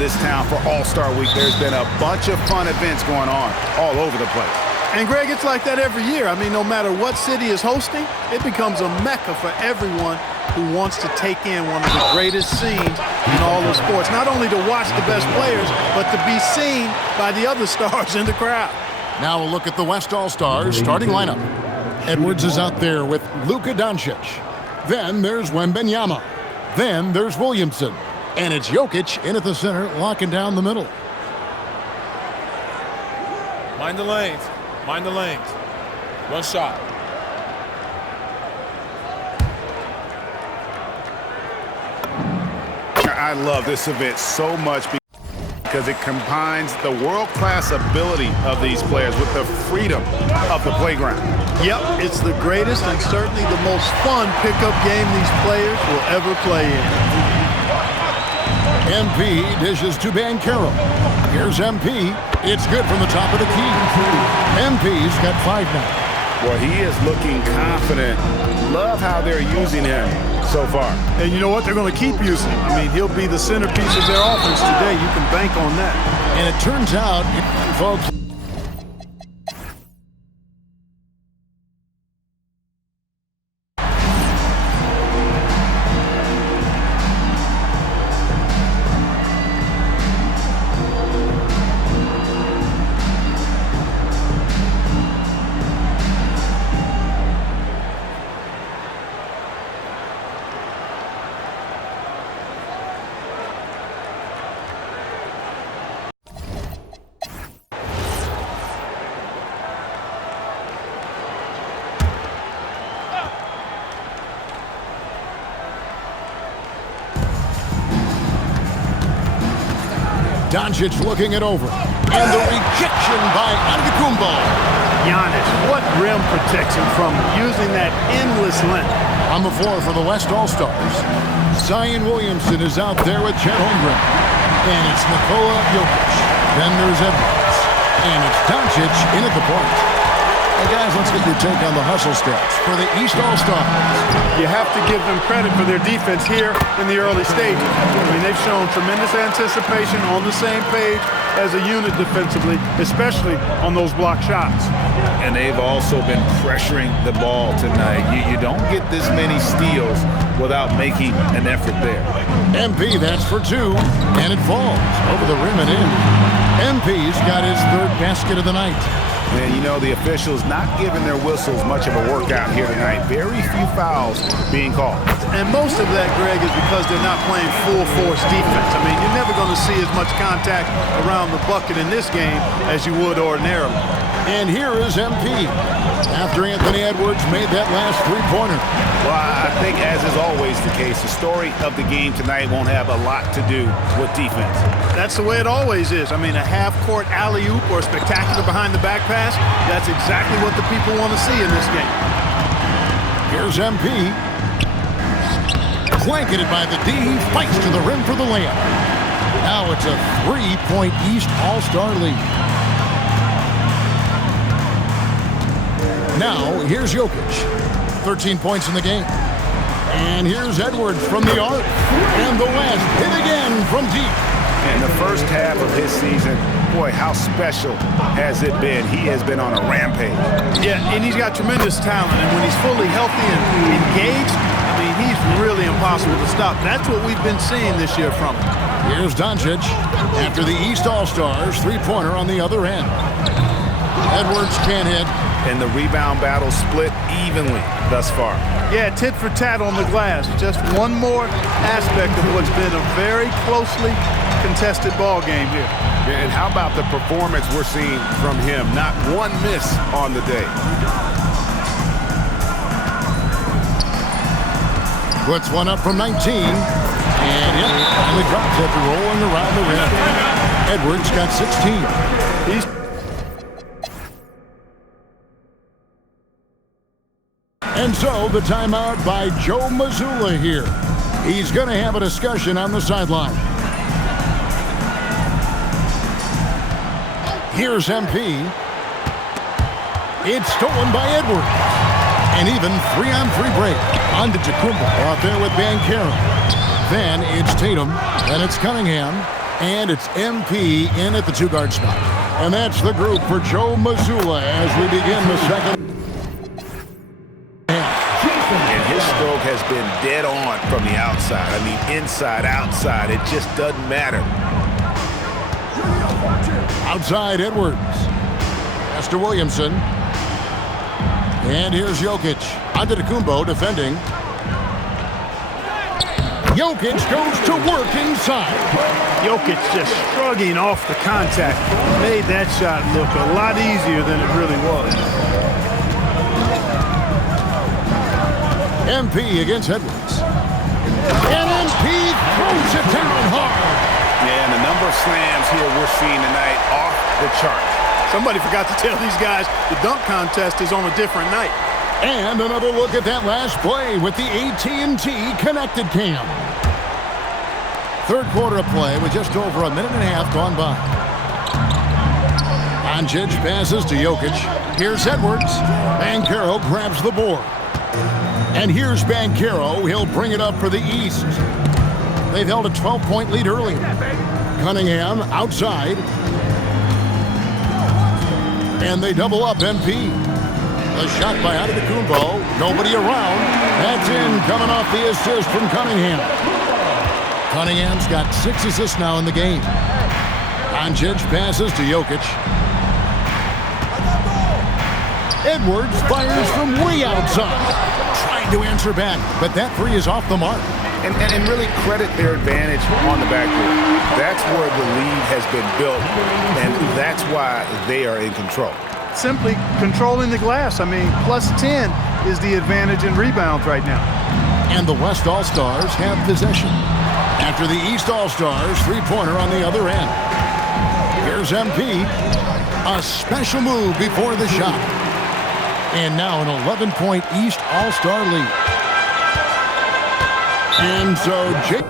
this town for All-Star Week. There's been a bunch of fun events going on all over the place. And, Greg, it's like that every year. I mean, no matter what city is hosting, it becomes a mecca for everyone who wants to take in one of the greatest scenes in all of sports. Not only to watch the best players, but to be seen by the other stars in the crowd. Now a look at the West All-Stars starting lineup. Edwards is out there with Luka Doncic. Then there's Wembanyama. Then there's Williamson. And it's Jokic in at the center, locking down the middle. Mind the lanes. Mind the lanes. One shot. I love this event so much because it combines the world-class ability of these players with the freedom of the playground. Yep, it's the greatest and certainly the most fun pickup game these players will ever play in. MP dishes to Banchero. Here's MP. It's good from the top of the key. MP's got 5 now. Well, he is looking confident. Love how they're using him so far. And you know what? They're going to keep using him. I mean, he'll be the centerpiece of their offense today. You can bank on that. And it turns out, folks, Doncic looking it over. And the rejection by Antetokounmpo. Giannis, what rim protection from using that endless length. On the floor for the West All-Stars, Zion Williamson is out there with Chet Holmgren. And it's Nikola Jokic. Then there's Edwards. And it's Doncic in at the point. Hey guys, let's get your take on the hustle stats for the East All-Stars. You have to give them credit for their defense here in the early stages. I mean, they've shown tremendous anticipation, on the same page as a unit defensively, especially on those block shots. And they've also been pressuring the ball tonight. You don't get this many steals without making an effort there. MP, that's for 2, and it falls over the rim and in. MP's got his 3rd basket of the night. And you know, the officials not giving their whistles much of a workout here tonight. Very few fouls being called. And most of that, Greg, is because they're not playing full-force defense. I mean, you're never going to see as much contact around the bucket in this game as you would ordinarily. And here is MP after Anthony Edwards made that last 3-pointer. Well, I think, as is always the case, the story of the game tonight won't have a lot to do with defense. That's the way it always is. I mean, a half-court alley-oop or a spectacular behind-the-back pass, that's exactly what the people want to see in this game. Here's MP. Blanketed by the D, fights to the rim for the layup. Now it's a 3-point East All-Star lead. Now, here's Jokic. 13 points in the game. And here's Edwards from the arc. And the West hit again from deep. In the first half of his season, boy, how special has it been? He has been on a rampage. Yeah, and he's got tremendous talent. And when he's fully healthy and engaged, I mean, he's really impossible to stop. That's what we've been seeing this year from him. Here's Doncic after the East All-Stars 3-pointer on the other end. Edwards can't hit. And the rebound battle split evenly thus far. Yeah, tit for tat on the glass. Just one more aspect of what's been a very closely contested ball game here. And how about the performance we're seeing from him? Not one miss on the day. Puts one up from 19. And yep, finally drops after rolling around the rim. Edwards got 16. And so the timeout by Joe Mazzulla here. He's going to have a discussion on the sideline. Here's MP. It's stolen by Edwards. And even 3-on-3 break. Antetokounmpo out there with Banchero. Then it's Tatum. Then it's Cunningham. And it's MP in at the two-guard spot. And that's the group for Joe Mazzulla as we begin the second. And his stroke has been dead on from the outside. I mean, inside, outside, it just doesn't matter. Outside, Edwards. Pass to Williamson. And here's Jokic. Antetokounmpo defending. Jokic goes to work inside. Jokic just shrugging off the contact. Made that shot look a lot easier than it really was. MP against Edwards. And MP throws it down hard. Yeah, and the number of slams here we're seeing tonight off the chart. Somebody forgot to tell these guys the dunk contest is on a different night. And another look at that last play with the AT&T Connected Cam. Third quarter of play with just over a minute and a half gone by. Doncic passes to Jokic. Here's Edwards. Banchero grabs the board. And here's Banchero. He'll bring it up for the East. They've held a 12-point lead earlier. Cunningham outside. And they double up MP. The shot by Antetokounmpo. Nobody around. That's in, coming off the assist from Cunningham. Cunningham's got 6 assists now in the game. Doncic passes to Jokic. Edwards fires from way outside. Trying to answer back, but that three is off the mark. And really credit their advantage on the backcourt. That's where the lead has been built, and that's why they are in control. Simply controlling the glass. I mean, plus 10 is the advantage in rebounds right now. And the West All-Stars have possession. After the East All-Stars, three-pointer on the other end. Here's MP. A special move before the shot. And now an 11-point East All-Star lead. And so Jake.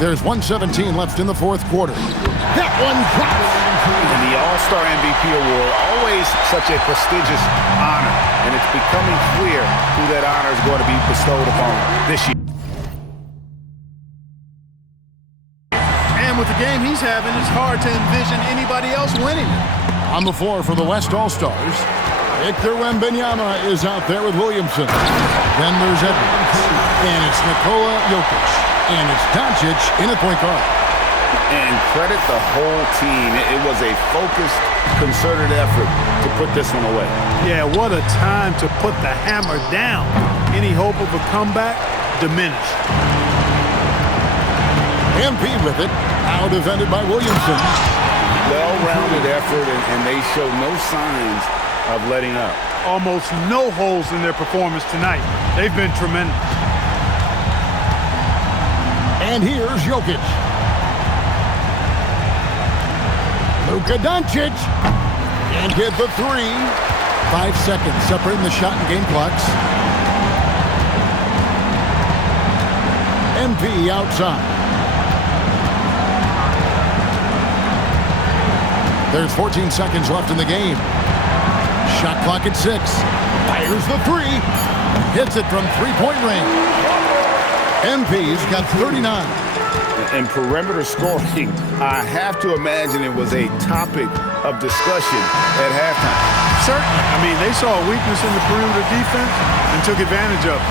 There's 1:17 left in the fourth quarter. That one drops. And the All-Star MVP award, always such a prestigious honor, and it's becoming clear who that honor is going to be bestowed upon this year. And with the game he's having, it's hard to envision anybody else winning it. On the floor for the West All-Stars, Victor Wembanyama is out there with Williamson. Then there's Edwards. And it's Nikola Jokic. And it's Doncic in at point guard. And credit the whole team. It was a focused, concerted effort to put this one away. Yeah, what a time to put the hammer down. Any hope of a comeback diminished. MP with it. Now defended by Williamson. Well-rounded effort, and they show no signs of letting up. Almost no holes in their performance tonight. They've been tremendous. And here's Jokic. Luka Doncic. And hit the three. 5 seconds separating the shot and game clocks. MP outside. There's 14 seconds left in the game. Shot clock at 6. Fires the three. Hits it from three-point range. MP's got 39. And perimeter scoring, I have to imagine it was a topic of discussion at halftime. Certainly. I mean, they saw a weakness in the perimeter defense and took advantage of it.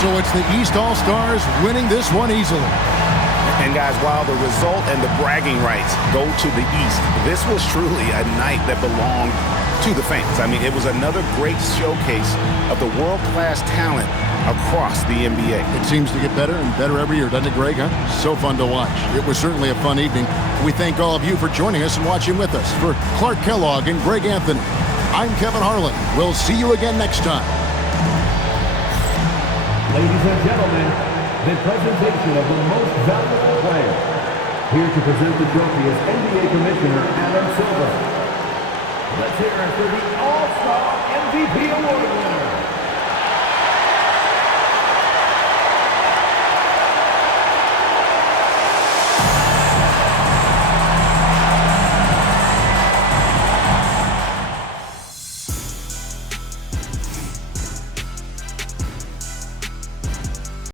So it's the East All-Stars winning this one easily. And guys, while the result and the bragging rights go to the East, this was truly a night that belonged to the fans. I mean, it was another great showcase of the world-class talent across the NBA. It seems to get better and better every year, doesn't it, Greg? Huh? So fun to watch. It was certainly a fun evening. We thank all of you for joining us and watching with us. For Clark Kellogg and Greg Anthony, I'm Kevin Harlan. We'll see you again next time. Ladies and gentlemen, the presentation of the most valuable player. Here to present the trophy is NBA Commissioner Adam Silver. Let's hear it for the All-Star MVP Award winner.